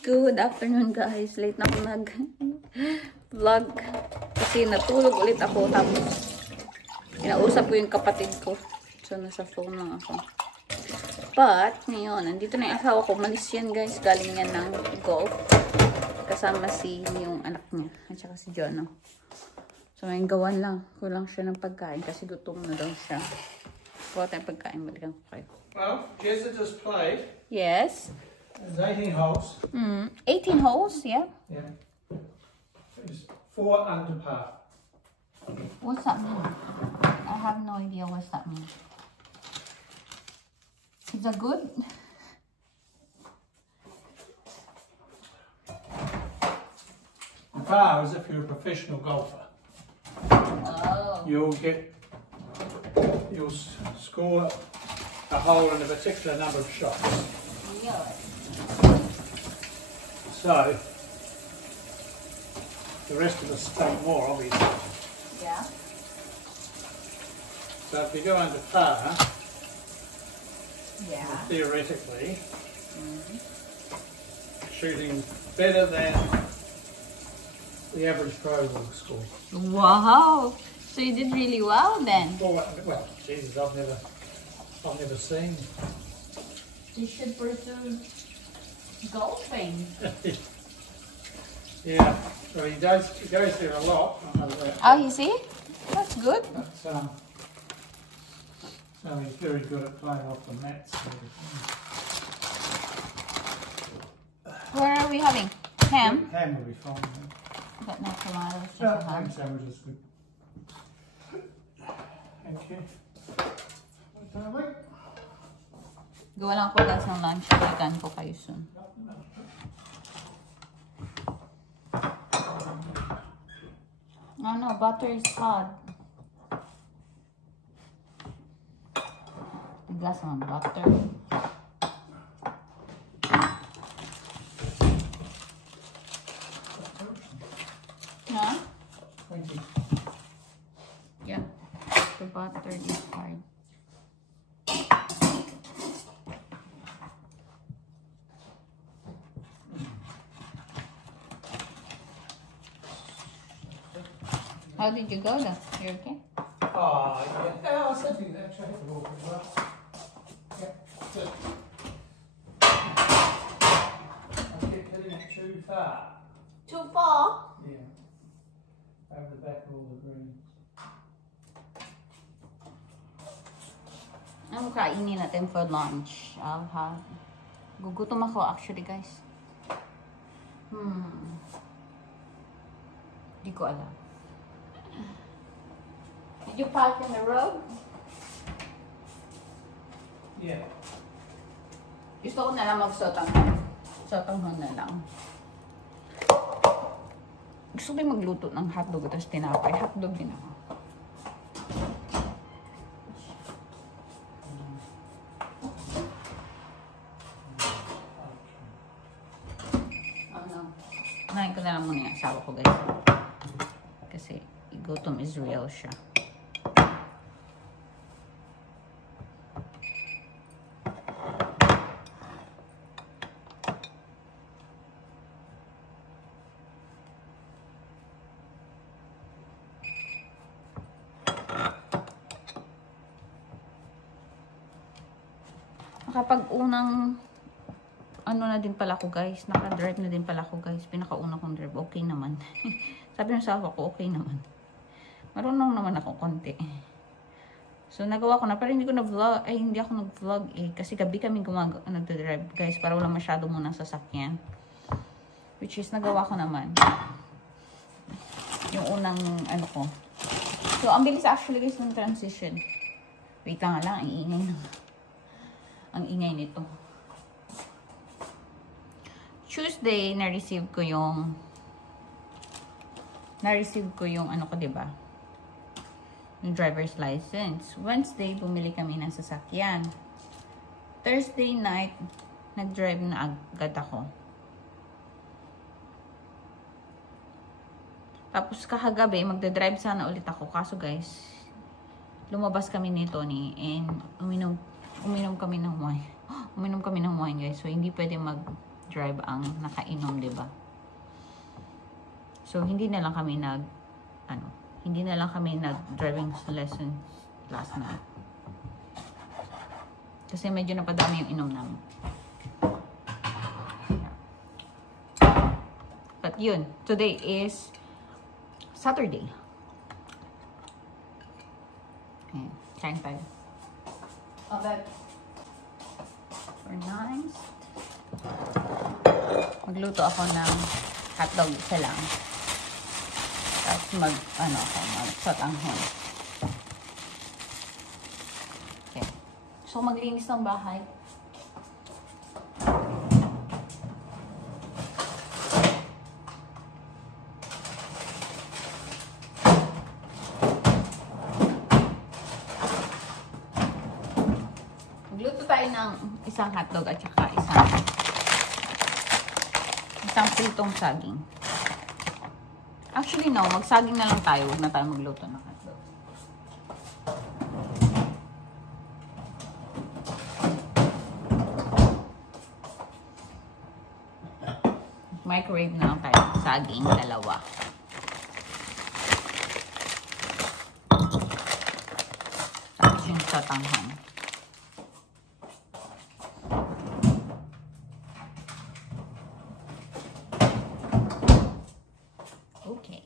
Good afternoon guys. Late na ako nag-vlog. Kasi natulog ulit ako. Tapos, inausap ko yung kapatid ko. So, nasa phone lang ako. But, ngayon, nandito na yung asawa ko. Malis yan guys. Galing yan ng golf. Kasama si yung anak niya. At saka si Jono. So, ngayon gawan lang. Kulang siya ng pagkain. Kasi gutom na daw siya. Kuha tayong pagkain. Balikan ko kayo. Well, Jessica just played. Yes. There's 18 holes. 18 holes, yeah. Yeah. It's 4 under par. What's that mean? I have no idea what's that mean. Is that good? Par is if you're a professional golfer. Oh. You'll score a hole in a particular number of shots. Really? So, the rest of us take more, obviously. Yeah. So if you go under par, Yeah. theoretically, shooting better than the average pro will score. Wow. So you did really well then. Well, Jesus, I've never seen. You should pursue golfing. Yeah, so he goes there a lot. I know that. Oh, you see? That's good. But, so he's very good at playing off the mats. Where are we having? Ham? Ham will be fine. But not tomatoes, just Yeah, ham. ham sandwich is good. Thank you. Darling. Gawa lang ko guys ng lunch. Balikan ko kayo soon. Oh no, butter is hot. A glass of butter. Huh? 20. Yeah. The butter is hard. How did you go though? You okay? Oh, yeah. I said to you that traffic walk as well. Yeah, good. I keep hitting it too far. Too far? Yeah. Over the back of all the greens. Ano kainin natin for lunch? I'll have... Gugutom ako actually guys. Hindi ko alam. Did you park in the road? Yeah. Gusto ko na lang magsotang. Sotanghon na lang. Gusto ko yung magluto ng hotdog at tinapay. Hotdog din ako. Kunain ko na lang muna yung asawa ko guys. Kasi gutom is real siya. Kapag unang ano na din pala ako guys, naka-drive na din pala ako guys, pinakauna kong drive, okay naman. Sabi ng asawa ko, okay naman. Marunong naman ako konti. So nagawa ko na, pero hindi ko na-vlog, ay hindi ako nag-vlog eh, kasi gabi kami nagda-drive guys, para wala masyado munang sasakyan. Which is, nagawa ko naman. Yung unang ano ko. So, ang bilis actually guys ng transition. Wait lang lang, ang ingay na. Ang ingay nito. Tuesday, na-receive ko yung ano ko, diba? Yung driver's license. Wednesday, bumili kami ng sasakyan. Thursday night, nag-drive na agad ako. Tapos kakagabi, magdadrive sana ulit ako. Kaso guys, lumabas kami ni Tony and uminom kami ng wine. Uminom kami ng wine guys. So, hindi pwede drive ang nakainom, 'di ba? So hindi na lang kami nag-driving lesson last night. Kasi medyo napadami yung inom namin. But yun, today is Saturday. Ayan, kain tayo. Okay. For nice. Magluto ako ng hotdog isa lang. Tapos magsatanghon. Okay. So, maglinis ng bahay. Magluto tayo ng isang hotdog at saka isang pritong saging. Actually, no. Magsaging na lang tayo. Huwag na tayo magluto ng hotdog. Microwave na lang tayo. Saging, dalawa. Tapos yung satanghon. Okay.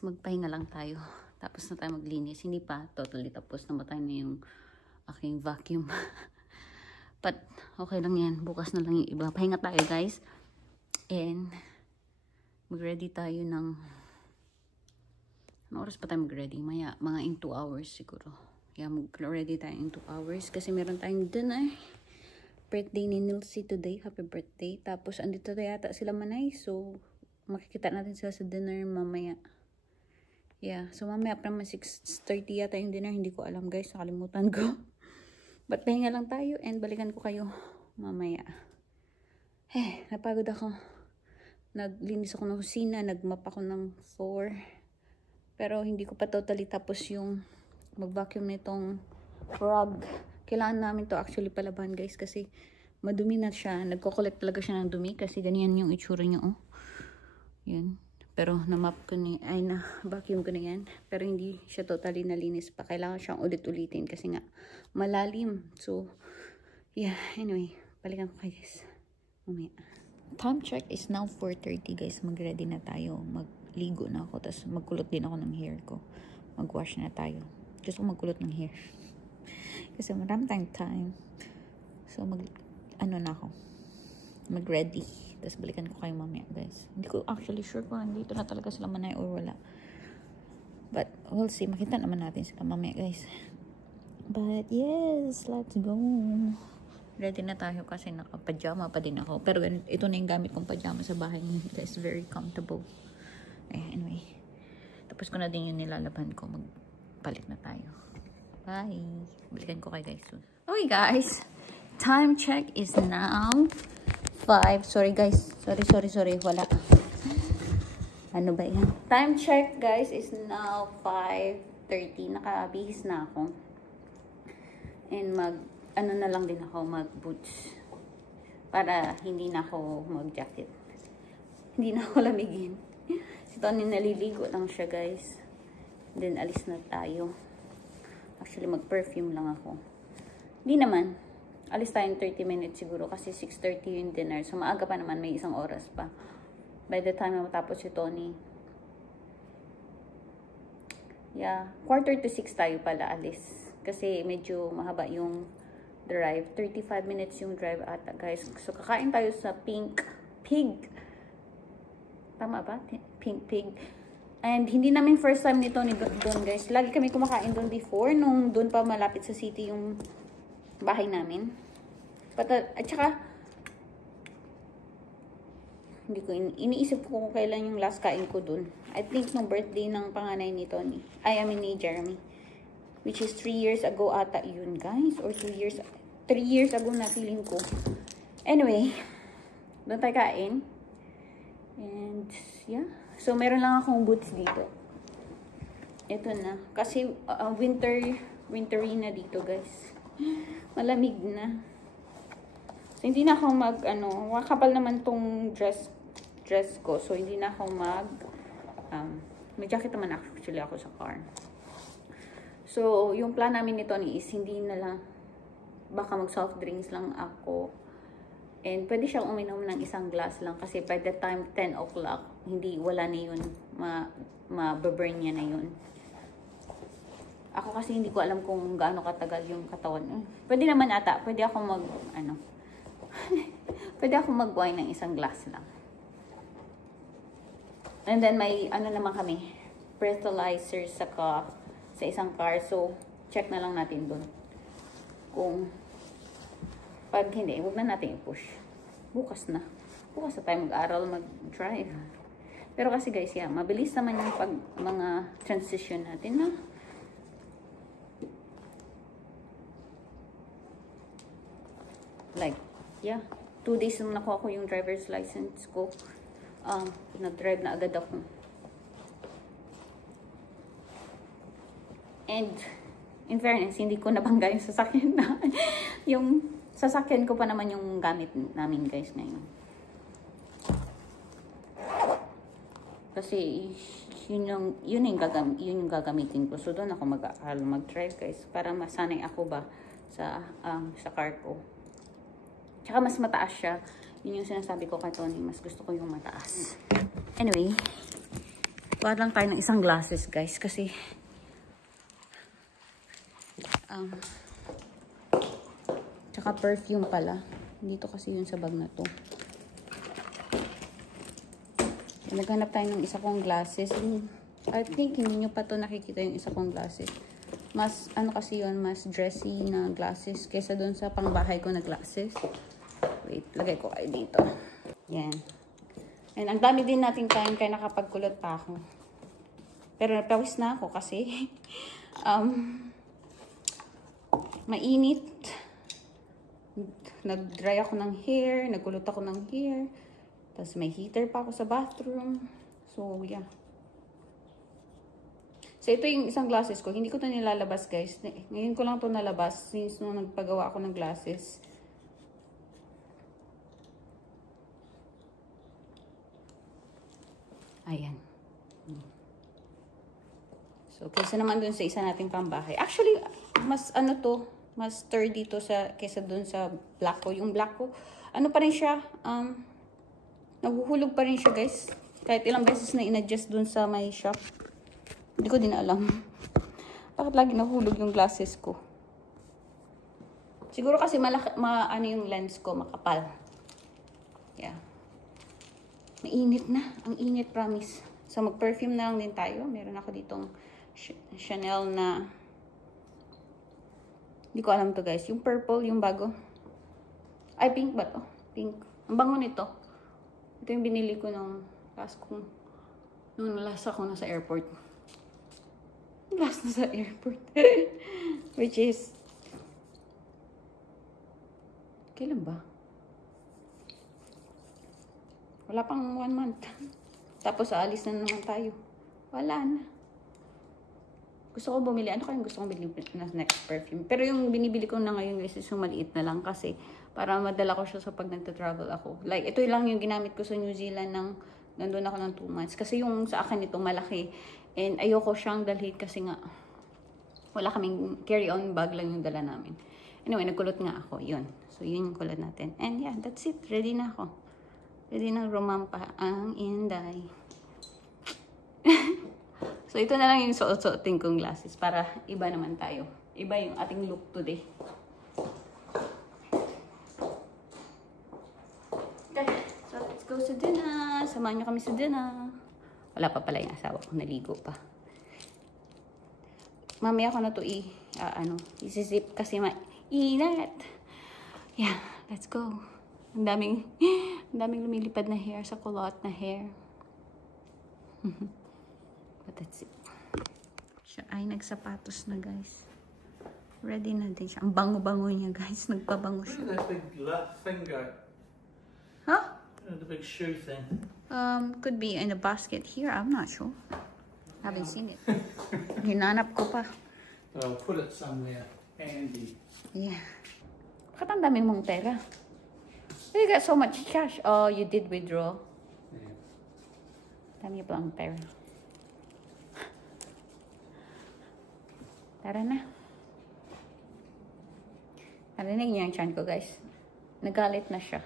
Magpahinga lang tayo. tapos na tayo maglinis. Hindi pa totally tapos, namatay na yung aking vacuum. But okay lang yan, bukas na lang yung iba. Pahinga tayo guys, and mag-ready tayo ng, ano oras pa tayo mag-ready? Maya, mga in 2 hours siguro. Yeah, mag-ready tayo in 2 hours kasi meron tayong dinner. Birthday ni Nilsy today, happy birthday. Tapos andito yata sila Manay, so makikita natin sila sa dinner mamaya. Yeah, so mamaya pa naman 6:30 yata yung dinner, hindi ko alam guys, nakalimutan ko. But pahinga lang tayo and balikan ko kayo mamaya. Napagod ako. Naglinis ako ng kusina, nagmap ako ng floor. Pero hindi ko pa totally tapos yung mag-vacuum nitong rug. Kailangan namin to actually palaban guys kasi madumi na siya. Nagko-collect talaga siya ng dumi kasi ganyan yung itsura niya, oh. Yan. Pero na-map ko na-vacuum ko na yan. Pero hindi siya totally nalinis pa. Kailangan siyang ulit-ulitin kasi nga malalim. So, yeah. Anyway, balikan ko kayo guys mamaya. Time check is now 4:30 guys. Mag-ready na tayo. Magligo na ako. Tapos magkulot din ako ng hair ko. Mag-wash na tayo. Gusto ko magkulot ng hair. Kasi marami tayong time. So, mag-ready. Tapos balikan ko kayo mamaya, guys. Hindi ko actually sure kung nandito na talaga sila Manay or wala. But, we'll see. Makita naman natin sila mamaya, guys. But, yes. Let's go. Ready na tayo kasi naka-pajama pa din ako. Pero, ito na yung gamit kong pajama sa bahay. It's very comfortable. Anyway. Tapos ko na din yung nilalaban ko. Magpalit na tayo. Bye. Balikan ko kayo guys soon. Okay guys. Time check is now 5. Sorry guys. Sorry. Wala. Ano ba yan? Time check guys is now 5:30. Nakabihis na ako. And na lang din ako, mag-boots. Para hindi na ako mag-jacket. Hindi na ako lamigin. Si Tony naliligo lang siya guys. Then alis na tayo. Actually, mag-perfume lang ako. Hindi naman. Alis tayong 30 minutes siguro kasi 6:30 yung dinner. So, maaga pa naman. May 1 oras pa. By the time na matapos si Tony. Yeah. 5:45 tayo pala alis. Kasi medyo mahaba yung drive. 35 minutes yung drive ata, guys. So, kakain tayo sa Pink Pig. Tama ba? Pink Pig. And hindi namin first time nito ni doon guys. Lagi kami kumakain doon before. Nung doon pa malapit sa city yung bahay namin. At saka, hindi ko iniisip ko kung kailan yung last kain ko doon. I think nung birthday ng panganay ni Tony. Ni Jeremy. Which is 3 years ago ata yun guys. Or 2 years. 3 years ago na feeling ko. Anyway, doon tayo kain. And, yeah. So, meron lang akong boots dito. Ito na. Kasi, wintery na dito, guys. Malamig na. So, hindi na ako kapal naman tong dress ko. So, hindi na ako may jacket naman actually ako sa car. So, yung plan namin nito is, hindi na lang, baka mag soft drinks lang ako. And pwede siyang uminom ng 1 glass lang kasi by the time 10 o'clock, wala na yun. Ma-burn niya na yun. Ako kasi hindi ko alam kung gaano katagal yung katawan. Pwede naman ata. Pwede ako pwede ako mag-wine ng 1 glass lang. And then may naman kami. Breathalyzer sa isang car. So, check na lang natin dun. Pag hindi, huwag na natin i-push. Bukas na tayo mag-aral, mag-drive. Pero kasi guys, mabilis naman yung mga transition natin, no? Like, 2 days nung nakuha ko yung driver's license ko. Nag-drive na agad ako. And, in fairness, hindi ko nabangga yung sasakyan na. Yung sasakyan ko pa naman yung gamit namin guys ngayon. Kasi yun yung gagamitin ko. So doon ako mag-drive guys para masanay ako ba sa car ko. Tsaka mas mataas siya. Yun yung sinasabi ko kay Tony, mas gusto ko yung mataas. Anyway, kuha lang tayo ng 1 glasses guys kasi Tsaka perfume pala. Dito kasi yun sa bag na to. Naghanap tayo ng isa kong glasses. I think hindi nyo pa to nakikita yung isa kong glasses. Mas, ano kasi yun, mas dressy na glasses kaysa dun sa pangbahay ko na glasses. Wait, lagay ko kayo dito. Yan. And ang dami din nating time kaya nakapagkulot pa ako. Pero napawis na ako kasi mainit. Nag-dry ako ng hair, nagkulot ako ng hair. Tapos may heater pa ako sa bathroom. So, yeah. So, ito yung isang glasses ko. Hindi ko ito nilalabas, guys. Ngayon ko lang ito nalabas since nung nagpagawa ako ng glasses. Ayan. So, kaysa naman dun sa isa nating pambahay. Actually, mas ano to, mas sturdy to sa, kaysa dun sa black ko. Yung black ko, ano pa rin siya, nahuhulog pa rin siya, guys. Kahit ilang beses na in-adjust dun sa my shop. Hindi ko din alam. Bakit lagi nahulog yung glasses ko? Siguro kasi ano yung lens ko, makapal. Yeah. Mainit na. Ang init, promise. So, mag-perfume na lang din tayo. Meron ako ditong Chanel na hindi ko alam to, guys. Yung purple, yung bago. Ay, pink ba to? Pink. Ang bango nito. Ito yung binili ko nung last ako nasa airport. Last na sa airport. Which is kailan ba? Wala pang 1 month. Tapos aalis na naman tayo. Wala na. Gusto ko bumili. Ano kayong gusto kong bilhin na next perfume? Pero yung binibili ko na ngayon, guys, is yung maliit na lang kasi para madala ko siya sa pag nagta-travel ako. Like, ito lang yung ginamit ko sa New Zealand nandun ako ng 2 months. Kasi yung sa akin ito malaki. And ayoko siyang dalhin kasi nga wala kaming carry-on bag lang yung dala namin. Anyway, nagkulot nga ako. Yun. So, yun yung kulot natin. And yeah, that's it. Ready na ako. Ready na rumampa ang Inday. So, ito na lang yung suot-suotin kong glasses para iba naman tayo. Iba yung ating look today. Okay. So, let's go sa dinner. Samahan nyo kami sa dinner. Wala pa pala yung asawa ko. Naligo pa. Mamaya ko na ito isisip kasi mainit. Yeah, let's go. Ang daming lumilipad na hair sa kulot na hair. But that's it. Siya ay nagsapatos na, guys. Ready na din siya. Ang bango-bango niya, guys. Nagpabango siya. Where did that big thing go? Huh? The big shoe thing. Could be in a basket here. I'm not sure. Haven't seen it. Hinanap ko pa. Well, put it somewhere handy. Yeah. Bakit ang dami mong pera? You got so much cash. Oh, you did withdraw. Yeah. Dami pa ang pera. Tara na. Narinig niyo yung chan ko, guys. Nagalit na siya.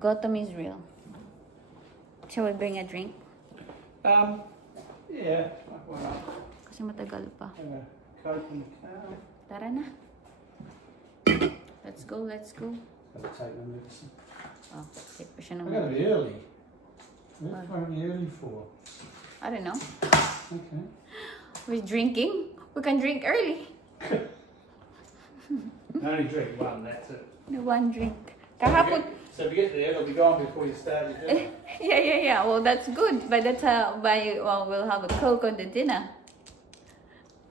Gotham is real. Shall we bring a drink? Yeah. Why not? Kasi matagal pa. Have a Coke in the car. Tara na. Let's go, let's go. Gotta take my medicine. Oh, take pa siya ng... I'm gonna be early. What's currently early for? I don't know. Okay. We're drinking. We can drink early. I only drink one, that's it. The one drink. Kahapon... So if you get there, it'll be gone before you start your dinner. Yeah. Well, that's good. By the time, we'll have a Coke on the dinner.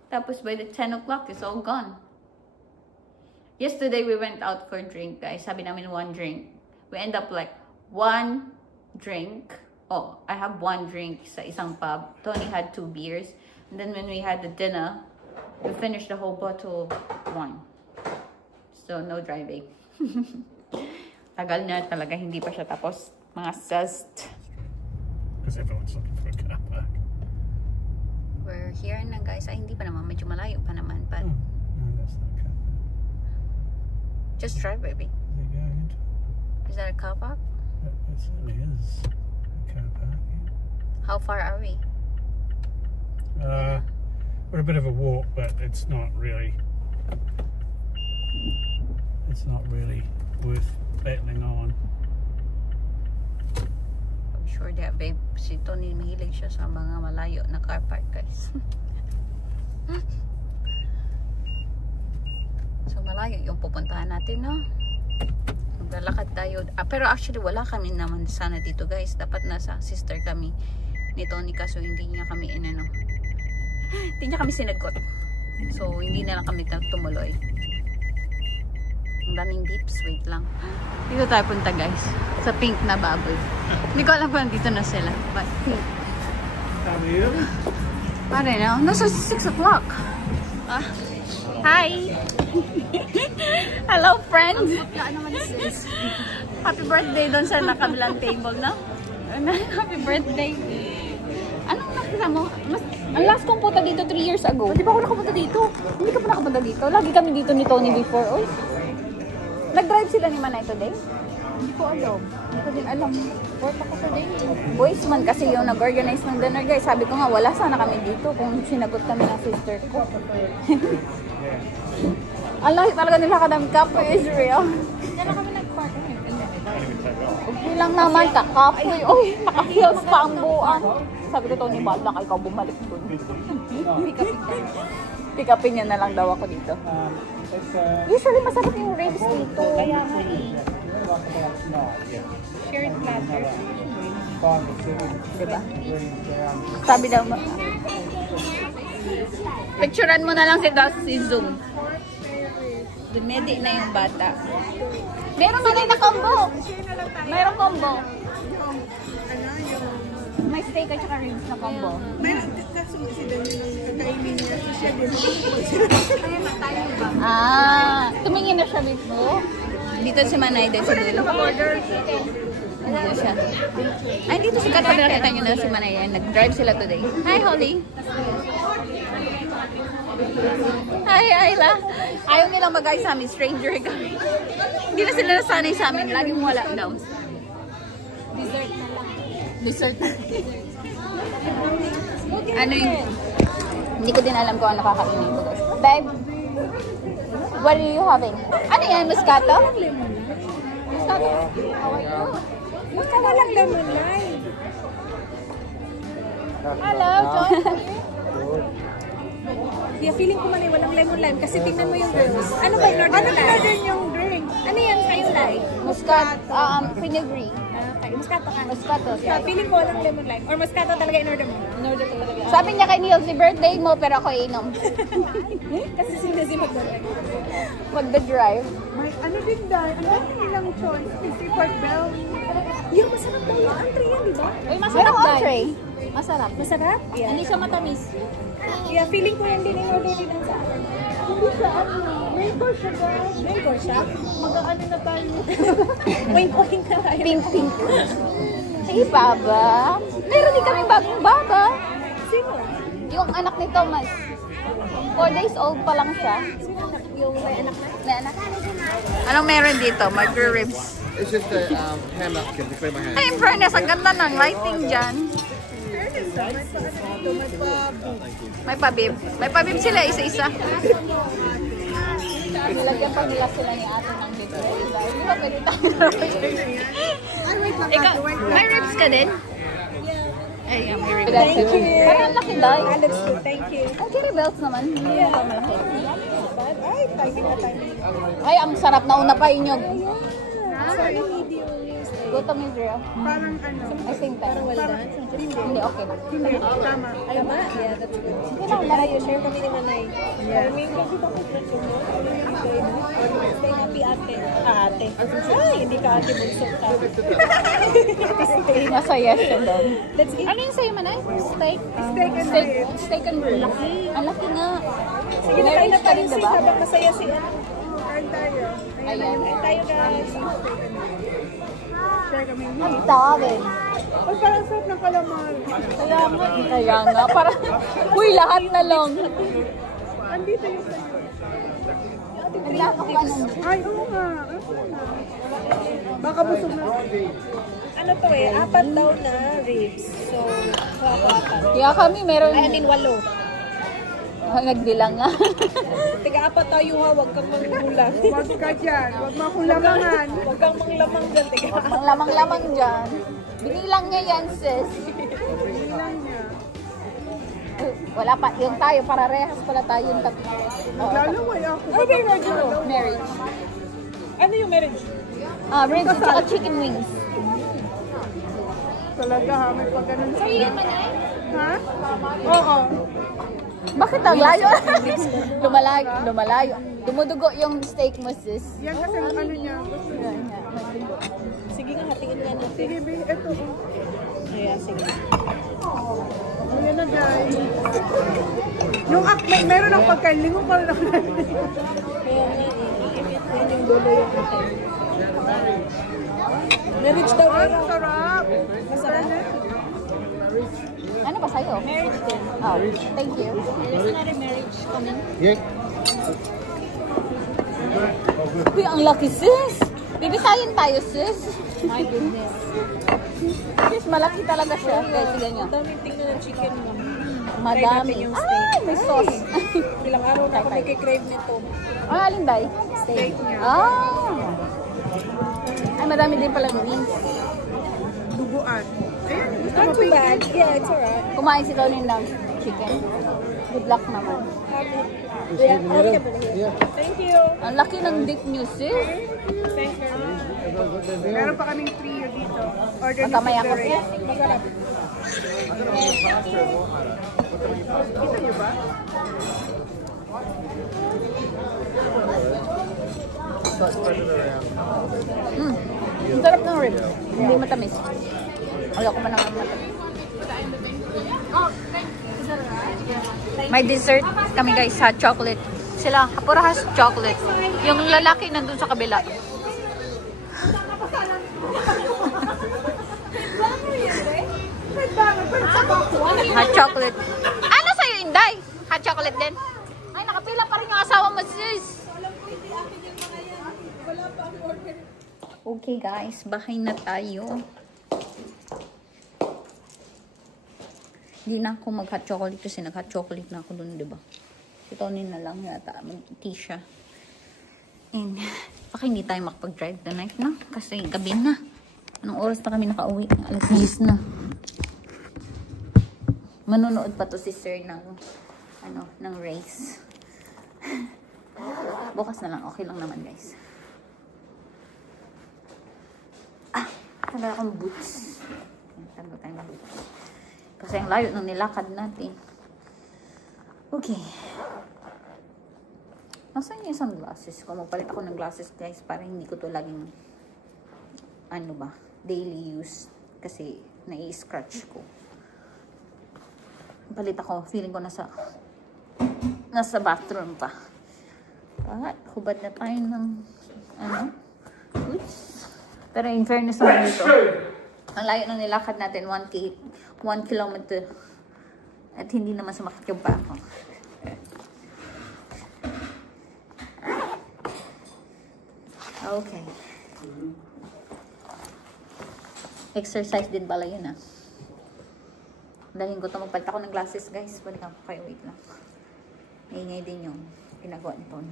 Tapos by the 10 o'clock, it's all gone. Yesterday, we went out for a drink, guys. Sabi namin 1 drink. We end up like 1 drink. Oh, I have 1 drink sa isang pub. Tony had 2 beers. And then when we had the dinner, we finished the whole bottle of wine. So, no driving. Tagal na talaga, hindi pa siya tapos. Mga sussed. Because everyone's looking for a car park. We're here na, guys. Ay, hindi pa naman. Medyo malayo pa naman. But No, that's not a car park. just drive, baby. There you go. Into Is that a car park? it certainly is a car park. How far are we? we're a bit of a walk, but it's not really worth battling on. I'm sure that babe, si Tony mahilig siya sa mga malayo na car park, guys. So malayo yung pupuntahan natin, no? Maglalakad tayo. Pero actually wala kami naman sana dito, guys. Dapat nasa sister kami ni Tony, kaso hindi niya kami hindi niya kami sinagot. So hindi na lang kami tumuloy. Ang daming beeps. Wait lang. Dito tayo punta, guys. Sa pink na bubble. Hindi ko alam kung dito na sila. But pink. I don't know. Nasa 6 o'clock. Hi! Hello, friends! Happy birthday doon sa nakabilang table, no? Happy birthday! Anong nakita mo? Ang last kong punta dito 3 years ago. Di ba ako nakapunta dito? Hindi ka pa nakapunta dito. Lagi kami dito ni Tony before. Oy. Nag-drive sila ni Manay today? Hindi ko alam. Hindi ko din alam. Work ako today. Boys man kasi yung nag-organize ng dinner, guys. Sabi ko nga, wala sana kami dito kung sinagot kami ng sister ko. Ang lahi talaga nila kadami kapoy, Israel. Diyan na kami nag-park. Okay lang naman, kakapoy. Uy, naka-heels pa ang buwan. Sabi ko, Tony, bala ka ikaw bumalik doon. Pick upin niya na lang daw ako dito. Usually, masarap yung ribs dito. Kaya nga shared platter. Diba? Sabi daw ba? Picturean mo na lang si Zoom. Dumedi na yung bata. Meron na rin na combo. Mayroong combo. May steak at saka ribs na combo. Mayroon kasi sila yung kakainin niya. Siya din. Kaya matayo ba? Tumingin na siya before. Dito si Manay din sa dulo. Dito siya. Ay, dito si Kato. Nakita nyo na si Manay. Nag-drive sila today. Hi, Holly. Hi, Ayla. Ayaw nilang mag-ay sa amin. Stranger kami. Hindi na sila nasanay sa amin. Laging wala daw. Dessert na lang. Dessert. Ano yung... Hindi ko din alam kung ano kakainin ko. Babe, what are you having? Ano yan? Moscato? Moscato? Basta walang lemon lime. Hello, John. Yeah, feeling ko man ay walang lemon lime kasi tingnan mo yung drinks. Ano ba in-order nila? Ano ba yung drink? Ano yan kayo like? Moscato, fenugreek. Moscato ka. Moscato. Feeling ko walang lemon lime. Or moscato talaga in-order mo? In-order ko talaga. Sabi niya kay Neil, si birthday mo pero ako inom. Kasi sila si mag-drive. Magda-drive. May ano din dahil, ang dami nilang choice. Crispy pork belly. Yung masarap daw yung entree yan, di ba? Uy, masarap entree. Masarap. Masarap? Yeah. Hindi siya matamis. Yeah, feeling ko yan din in-order din sa akin. Hindi sa ano. Mango siya guys. Mango siya? Mag-ano na tayo. Wink-wink na tayo. Pink-pink. Hey, Baba. Meron din kami bagong Baba. Sino? Yung anak ni Thomas. 4 days old pa lang siya. Sino yung may anak na? May anak. Anong meron dito? Micro ribs. It's just a hair napkin to clean my hands. Ay, in fairness, ang ganda ng lighting dyan. May pabib. May pabib sila, isa-isa. Nilagyan pa nila sila ni ate ng dito. Hindi ba pwede tayo? Ikaw, may ribs ka din? Ay, yeah, may ribs. Thank you. Parang laki dahil. Alex, thank you. Ang carry belts naman. Hindi pa malaki. Ay, tayo na tayo. Ay, ang sarap na una pa inyo. Sorry, medium. Go to Israel. Parang ano? I think time. Hindi, okay na. Tama. Ay, ba? Yeah, that's good. Sige lang, Tayo, share kami ni Manay. Yeah. May kasi ako friend mo. Stay happy ate. Ate. Ay, hindi ka ate bunso ka. Masaya siya doon. Let's eat. Ano yung sa'yo, Manay? Steak? Steak and ribs. Steak and ribs. Ang laki nga. Sige na tayo na tayo diba? sis habang masaya si Earn tayo. Ayan. Earn tayo guys. Share kami. Ang dami. Ay, parang sarap ng kalamar. Kaya nga. Parang, uy, lahat na lang. Andito yung sa'yo. Naglakaw ka nun. Ay, oo nga. Baka busog na. Ano to eh, 4 daw na ribs. So, ako 4. Kaya kami, meron. Ay, I mean 8. Nagbilang nga. Tiga-apat tayo ha, huwag kang manggulang. Huwag ka dyan. Huwag makulamangan. Huwag kang manglamang dyan, tiga. Lamang-lamang dyan. Binilang niya yan, sis. Bilang niya. Wala pa. Yung tayo, pararehas pala tayo yung tatlo. Lalaway ako. Ano ba yung order mo? Marriage. Ano yung marriage? Ribs at saka chicken wings. Talaga ha, may pag ganun Sa'yo yan, Manay? Ha? Oo. Bakit ang layo? Lumalayo. Dumudugo yung steak mo, sis. Yan kasi ang ano niya. Gusto niya. Sige nga, hatiin nga natin. Sige, ito. Ayan, sige. Ayan na guys. Yung meron ng pagkain, lingon pa rin ako. Kaya nga, iipit ko yung dulo yung hotel. Marriage daw Ang yun. sarap. Masarap. Ano ba sa'yo? Marriage din. Oh, thank you. There's another marriage coming. Yeah. Uy, ang laki, sis. Bibisayin tayo, sis. My goodness. Sis, malaki talaga siya. Kaya sige niyo. Ang daming tingnan ng chicken mo. Madami. Try natin yung steak. Ay, may sauce. Ilang araw na ako nagkikrave nito. Alin ba? Steak. Ay, madami din pala wings. Duguan. Ayan, gusto mo Not too pinky? bad. Yeah, it's alright. Kumain si Ronin ng chicken. Good luck naman. Yeah, I'll get it here. Thank you. Ang laki ng dip niyo, sis. Thank you. Meron pa kaming trio dito. Order ni Magkamay ako, Silveray. sis. Masarap. Kita niyo ba? Ang sarap ng ribs. Hindi matamis. Ayoko pa naman matamis. May dessert kami guys, hot chocolate. Sila, puro hot chocolate. Yung lalaki nandun sa kabila. Hot chocolate. Ano sa'yo, Inday? Hot chocolate din? Ay, nakapila pa rin yung asawa mo, sis. Okay guys, bahay na tayo. Hindi na ako mag-hot chocolate kasi nag-hot chocolate na ako dun, diba? Ito na lang yata, mag-tea siya. And, baka hindi tayo makapag-drive tonight, no? Kasi gabi na. Anong oras na kami nakauwi? Alas 10 na. Manunood pa to si Sir ng, ng race. Bukas na lang, okay lang naman guys. Tagal akong boots. Tagal tayo ng boots. Kasi ang layo nung nilakad natin. Okay. Nasaan yung isang glasses ko? Magpalit ako ng glasses guys para hindi ko to laging daily use. Kasi nai-scratch ko. Palit ako. Feeling ko nasa bathroom pa. Hubad na tayo ng boots. Pero in fairness naman dito, ang layo na nilakad natin, 1 kilometer. At hindi naman sumakit yung pa ako. Okay. Exercise din pala yun Dalhin ko ito, magpalit ako ng glasses guys. Balikan ko kayo, wait lang. Maingay din yung ginagawa ni Tony.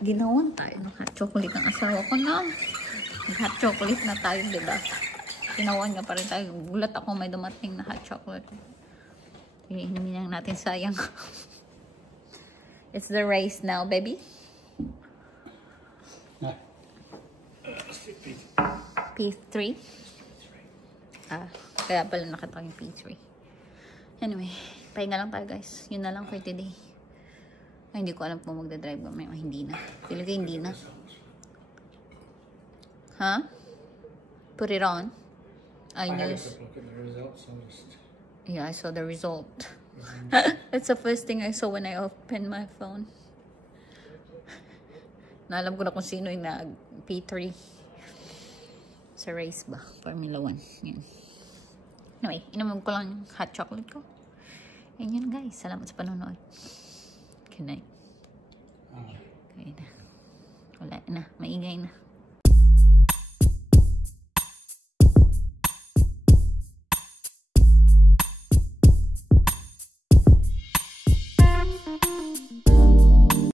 Ginawan tayo ng hot chocolate ng asawa ko na. Hot chocolate na tayo, diba? Ginawan nga pa rin tayo. Gulat ako may dumating na hot chocolate. Hindi lang natin sayang. It's the race now, baby. P3. Kaya pala nakita yung P3. Anyway, pahinga lang tayo guys. Yun na lang for today. Ay, hindi ko alam kung magdadrive kami o hindi na. Feeling ko hindi na. Huh? Put it on. I news. Yeah, I saw the result. That's the first thing I saw when I opened my phone. Naalam ko na kung sino yung P3 sa race ba? Formula 1. Yan. Anyway, inumin ko lang yung hot chocolate ko. And yun guys, salamat sa panonood. Good night. Okay na. Wala na. Maingay na.